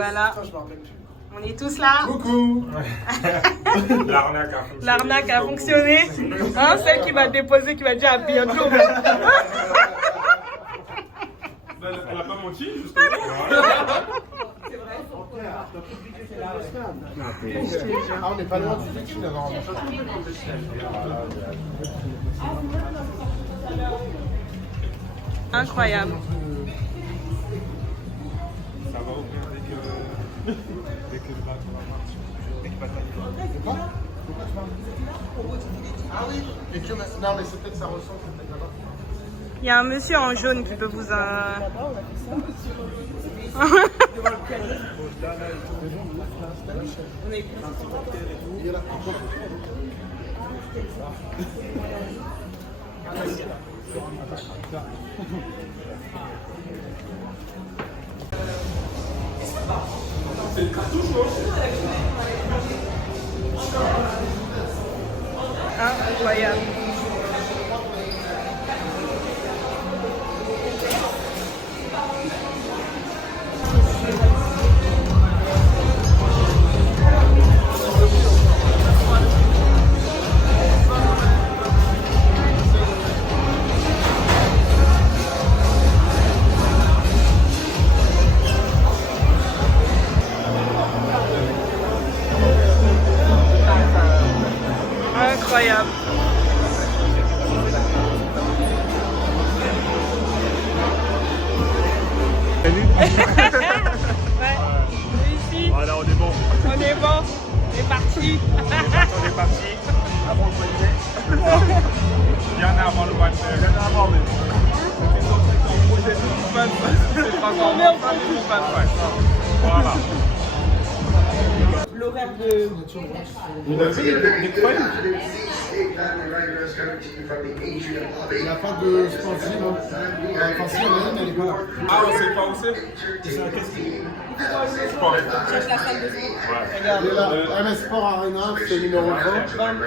Voilà. On est tous là. Coucou. L'arnaque a fonctionné. Hein, celle qui va déposer, qui va dire à bientôt. Elle n'a pas menti, justement. C'est vrai. On n'est pas loin du Vichy, là, normalement. Incroyable. Ça va ouvrir dès que le bateau va partir. Ah oui. Et que, non, mais c'est peut-être ça ressent, c'est peut-être là-bas. Il y a un monsieur en jaune qui peut vous... C'est une cartouche, non? Incroyable. Incroyable. Ouais. Ici. Voilà, on est bon. On est bon. On est parti. On est parti. Avant le poignet. Bien avant le poignet. Bien avant, mais. C'était censé être en projet 2025. C'est transformé en fin 2025. Voilà. L'horaire de... Il a fait des poignées. Il n'y a pas de sportive. Enfin, si, on a une, elle est pas là. Ah, on sait pas où c'est? C'est un casting. Sport. Cherche la salle de sport. Regarde, elle est là. MS Sport Arena, c'est le numéro 20.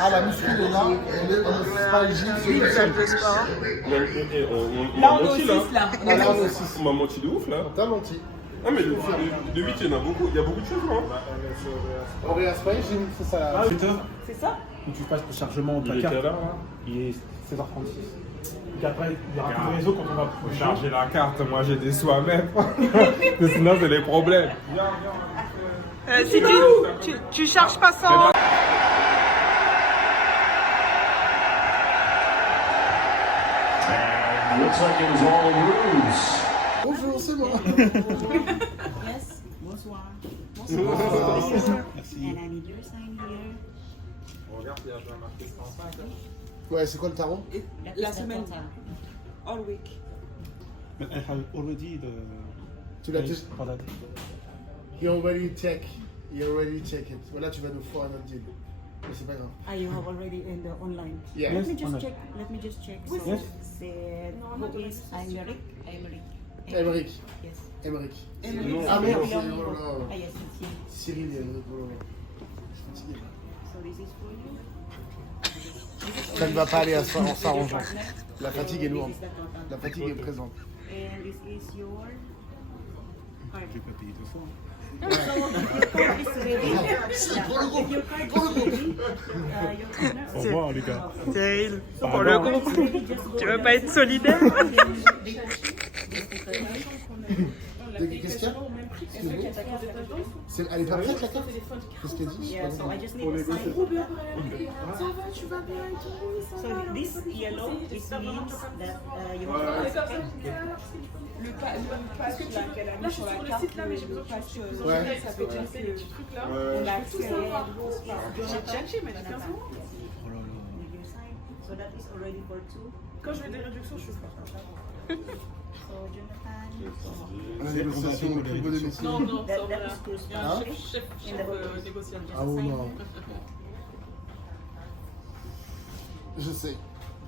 Ah, la muscu, elle est là. On est pas le gym, c'est une salle de sport. Là, on est au 6, là. On est au 6. On m'a menti de ouf, là. T'as menti. Ah, mais de 8, il y en a beaucoup. Il y a beaucoup de choses, non? Auréa Spy, gym, c'est ça. C'est ça? Où tu passes le chargement de Il ta est carte. quelle heure, là? Il est 16h36. Et après, il y aura tout le réseau quand on va Faut charger la carte, moi j'ai des sous à mettre. Sinon, c'est les problèmes. Si tu charges pas sans... Looks like it was all a ruse. Bonjour, c'est moi. Yes, bonsoir. Merci. And I need your sign here. Regarde, il y a bien marqué 105. Ouais, c'est quoi le tarot? La semaine. All week. But I have already the... Tu l'as déjà. for that. You already take it. Voilà, tu vas nous faire un autre deal. Mais c'est pas grave. Ah, you have already in the online. Yeah. Let me Yes, just online. check. Let me just check. Yes. So, said, who is Aymeric? Émeric. Yes. Émeric. Aymeric. Ah merde, Cyril. c'est... Ah, yes, it's him. Cyril, je suis fatigué. So this is for you. Ça ne va pas aller en s'arrangeant. La fatigue est This lourde. is the total. La fatigue est présente. And this is your card. J'ai pas payé deux fois. So if your card is ready, if your card is ready, your partner. Au revoir les gars. Cyril, pour le coup, tu veux pas être solidaire? Qu'est-ce qu'il y a? Elle est pas prête la carte? Qu'est-ce qu'elle dit? Yeah, so I just need to sign. So this yellow, it means that you have Le pass qu'elle a mis sur la carte, là, mais j'ai besoin que tu Ouais. ça veut dire que le petit truc là, Ouais. on a accès. J'ai tchatché, mais il y a 15 euros. So that is already for two. Quand je veux des réductions, je fais pas. So Jonathan, La négociation, le plus beau des métiers. Non, non, ça, that voilà. is close. Il y a un chef négociant. Ah oh non. Je sais.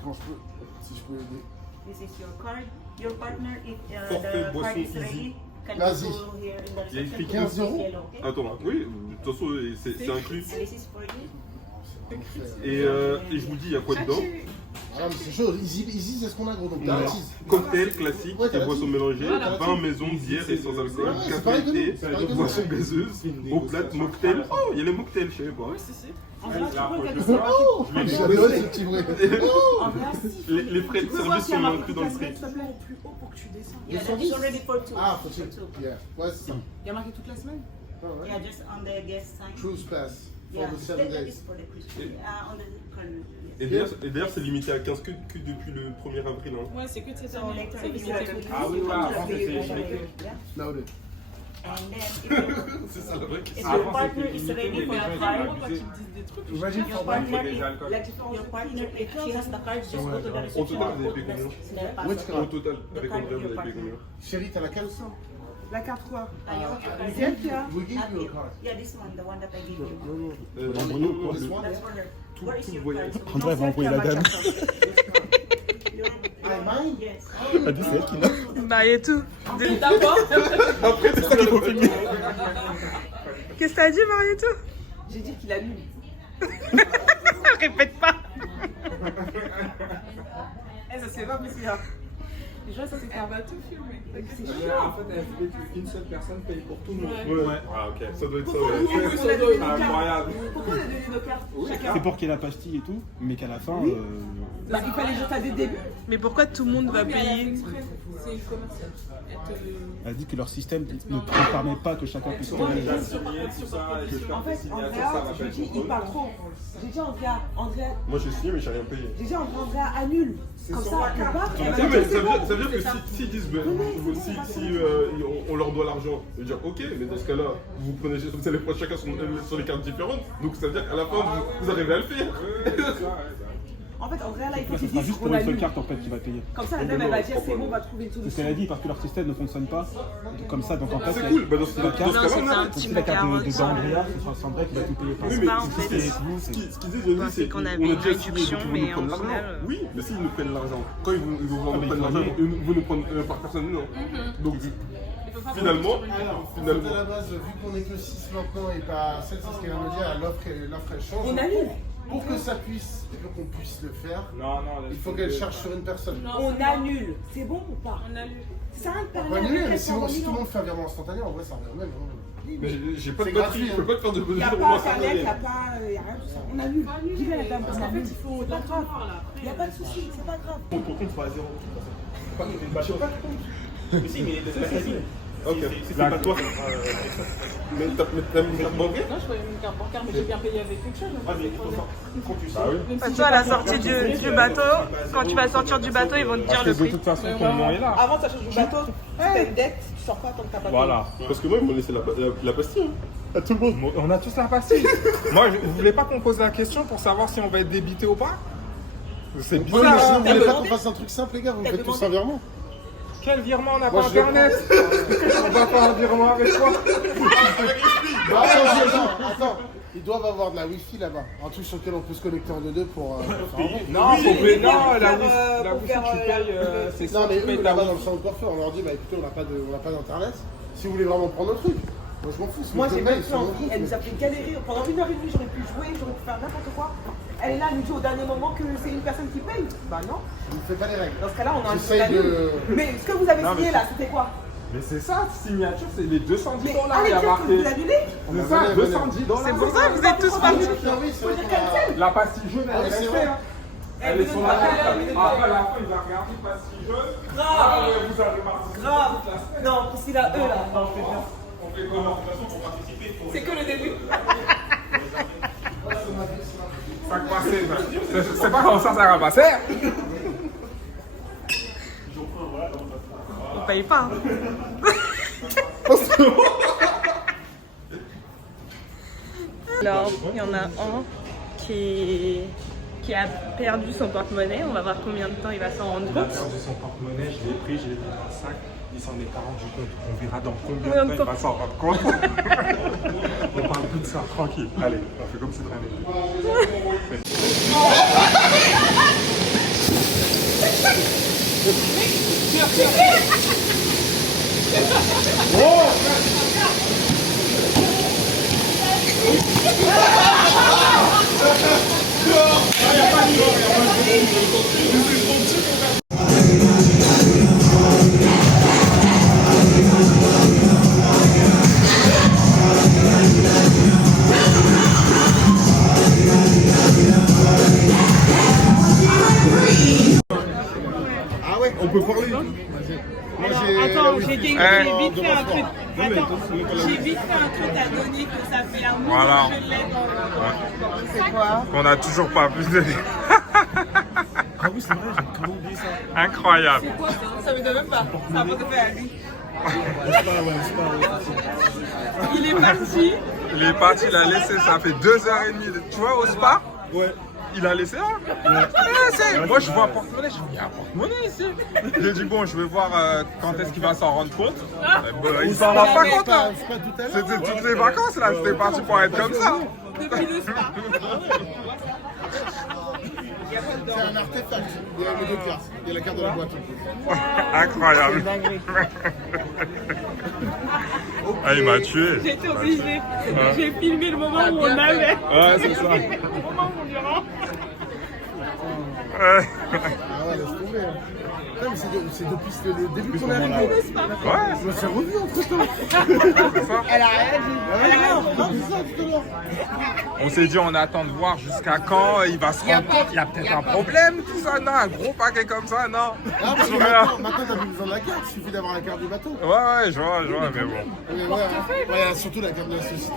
Quand je peux, si je peux aider. This is your card. Your partner, if Forfait the card boisson is ready, can Vas-y. you go here in the Il y a écrit reception? 15 euros. Yellow, okay? Attends, oui, de toute façon, c'est inclus. And this is for you. Et je vous dis, il y a quoi dedans? Ah mais c'est chaud, easy c'est ce qu'on a gros, donc t'as la cheese. Cocktail classique, Ouais, t'as et la boissons cheese. mélangées, Voilà. vin maison, bière et sans alcool, Ouais, c'est pareil que café, nous, c'est pareil que thé, nous. boissons gazeuses, au plat, mocktail. Oh, il y a les mocktails, je savais pas. En vrai, tu peux regarder ça. Oh, j'adore ce petit bruit. En vrai, Les frais de service sont inclus dans le prix. s'il te plaît, au plus haut pour que tu descends. Yeah, that is already for two. Ah, faut For check. two. Yeah, ouais c'est ça. Il y a marqué toute la semaine. Yeah, just on the guest sign. Cruise pass for Yeah, the 7 that days. is for the cruise. On the corner. Et d'ailleurs, c'est limité à 15 que depuis le 1er avril. Hein. Ouais, c'est que de cette So année. later, C'est if que you want c'est to cette Ah oui, voilà, avant, c'était yeah. Noted. And then if you- C'est ça la vraie if question. your partner is ready for the card, Imagine your for partner, des if, alcools. your partner, if she has the card, just go to the Au reception total, and vous avez put payé combien? the Which password. Au card? total, The avec card André, of vous your avez payé partner. combien? Chérie, t'as laquelle? La carte quoi? Celle qui a. We give you a card. Yeah, this one, the one that I gave you. Non, This one? That's for her. tout Where is le your voyage. card? André va envoyer la dame. Ah, mine? Yes. Elle dit c'est elle qui l'a. Bah, et tout. D'abord, Après, c'est ça qu'il faut filmer. Qu'est-ce que t'as dit, Marietou? J'ai dit qu'il annule. Répète pas. Eh, ça c'est pas possible. Déjà, ça c'est elle va tout filmer. En fait, elle voulait qu'une seule personne paye pour tout le monde. Ouais. Ah, ok. Ça doit être ça, Pourquoi ouais. on a donné nos cartes? Incroyable. Pourquoi on a donné nos cartes chacun? C'est pour qu'il y ait la pastille et tout, mais qu'à la fin. Bah, il fallait jeter dès le début. Mais pourquoi tout le monde va payer? C'est une commerciale. Elle dit que leur système ne permet pas que chacun puisse On a payer. déjà signé tout ça et je En fait, signer à Andrea, ça, je dis, il parle trop. J'ai dit, Andrea, Moi, j'ai signé, mais j'ai rien payé. j'ai dit, Andrea annule. Comme ça, on part. Ouais, mais ça veut dire que s'ils disent, ben, on leur doit l'argent, je veux dire, ok, mais dans ce cas-là, vous prenez chacun sur les cartes différentes, donc ça veut dire qu'à la fin, vous arrivez à le faire. En fait, Andrea, là, il faut Ça qu'il sera dise juste pour qu'on une seule annule. carte en fait qui va payer. Comme ça, la dame, elle va dire, c'est bon, on va trouver une C'est ce solution. qu'elle a dit parce que leur système ne fonctionne pas comme ça. Donc en fait, C'est cool, bah dans ce la carte, Non, cas-là, c'était on un arrête. petit c'est la carte macaron. de Andrea, ce sera Sandra qui va tout payer par Oui, C'est mais pas, en fait. ce qu'ils disent, Je pensais qu'on avait une réduction, mais en final, Oui, mais s'ils nous prennent l'argent, quand ils vont vraiment prendre l'argent, ils vont nous prendre par personne, non. Donc, finalement, De la base, vu qu'on est que 6 maintenant et pas 7, c'est ce qu'elle vient de dire, l'offre elle change. On annule. Pour que ça puisse, qu'on puisse le faire, Non, il faut qu'elle charge sur une personne. On annule. C'est bon ou pas? On annule. Ça a On peut annuler, mais si tout le monde fait un virement instantané, en vrai, ça revient au même. mais j'ai pas de C'est batterie, gratuit, je peux pas te faire de Il n'y a virement pas Internet, il instantané. n'y a pas. Il n'y a rien de tout ça. On annule. Dis-le à la dame, on annule. Il faut C'est pas grave. Il n'y a pas de souci, c'est pas grave. Ton compte sera à zéro. Je sais pas de compte. Mais si, mais c'est la vie. Ok, c'est pas toi. Mais t'as une carte bancaire? Non, je voyais une carte bancaire, mais j'ai bien payé avec quelque chose. Quand tu sais. Bah, toi, à la sortie du bateau, quand tu vas sortir du bateau, ils vont te dire le De prix. toute façon, ton nom est là. Avant, tu achètes du bateau, si t'as une dette, tu sors pas tant que t'as pas payé. Voilà. Parce que moi, ils m'ont laissé la pastille. À tout le monde. On a tous la pastille. Moi, vous voulez pas qu'on pose la question pour savoir si on va être débité ou pas? C'est Ouais, mais bizarre. sinon, Hein. vous voulez pas qu'on fasse un truc simple, les gars, vous me faites tous un virement. Quel virement? On n'a Moi, pas je le internet. On va faire un virement avec quoi? Bah, attends, ils doivent avoir de la wifi là-bas. Un truc sur lequel on peut se connecter en 2-2 pour faire un bon. Non, faut payer. Non, pour la faire, wifi, la pour wifi, faire, tu payes. C'est Non, ça, mais tu payes eux, ta là-bas dans wifi. le centre de coiffeur, on leur dit, bah écoutez, on n'a pas d'internet. Si vous voulez vraiment prendre le truc, moi je m'en fous. Si Moi, vous j'ai voulez, même c'est plus mon envie. truc. Elle nous a fait galérer. Pendant 1h30, j'aurais pu jouer, j'aurais pu faire n'importe quoi. Elle est là, elle nous dit au dernier moment que c'est une personne qui paye. Bah non. Je ne fais pas les règles. Dans ce cas-là, on a un J'essaye annule. de- Mais ce que vous avez Non, mais signé là, c'était quoi? Mais c'est ça, signature, c'est les 210 Mais dollars. allez Il y a dire que marqué. vous annulez. C'est ça, Venez, 210 dollars. C'est pour ça que vous êtes tous partis. Ah oui, c'est vrai qu'on a- La pastille jaune, Ah oui, elle est c'est restée. vrai. Hein. Elle est sur la table. Après, à la fin, il va regarder pastille jaune. Grave. Vous avez marqué. Grave. Non, Priscilla, eux là. On fait comment? De toute façon, pour participer, il faut. C'est que le début. Ça va passer. C'est pas comme ça va passer. On paye pas. Hein. Alors, il y en a un qui a perdu son porte-monnaie. On va voir combien de temps il va s'en rendre Il a compte. perdu son porte-monnaie, je l'ai pris, je l'ai mis dans le sac. Il s'en est 40 du compte. On verra dans combien Combien de de temps il temps va s'en rendre compte. On parle plus de ça, tranquille. Allez, on fait comme si de rien n'était. Oh vite fait un truc. Attends, j'ai vite fait un truc à donner que ça fait un moment Voilà. que je l'ai dans le... C'est quoi? On n'a toujours pas pu de... Ah oui, c'est vrai, j'ai comment oublié ça. Incroyable. C'est quoi ça? Ça me donne même pas. Ça va te faire à lui. Il est parti. Il est parti, il a laissé, ça fait 2h30. Tu vois, au spa? Ouais. Il a laissé là. Moi, je vois un porte-monnaie, je dis, il y a un porte-monnaie ici. J'ai dit, bon, je vais voir quand est-ce qu'il va s'en rendre compte. Il s'en rend pas compte. Hein. C'est pas tout à l'heure. C'était toutes les vacances là, c'était parti pour être comme ça. Depuis le spa. C'est un artefact. Il y a les deux classes. Il y a la carte de la boîte. Incroyable. Ah, il m'a tué. J'ai été obligée. J'ai filmé le moment où on avait. Ouais, c'est ça. Le moment où on lui rend. Ouais. Ah ouais, laisse tomber. Non, mais c'est depuis le début qu'on est arrivé. Ouais, Je me suis revu entre temps. c'est ça. Elle a rien dit. Non, c'est ça tout à l'heure. On s'est dit, on attend de voir jusqu'à quand il va se rendre compte. Il y a peut-être un problème, tout ça, non? Un gros paquet comme ça, non? Ah, parce que maintenant t'as plus besoin de la carte, il suffit d'avoir la carte du bateau. Ouais, je vois, mais bon. Ouais, surtout la carte de la société.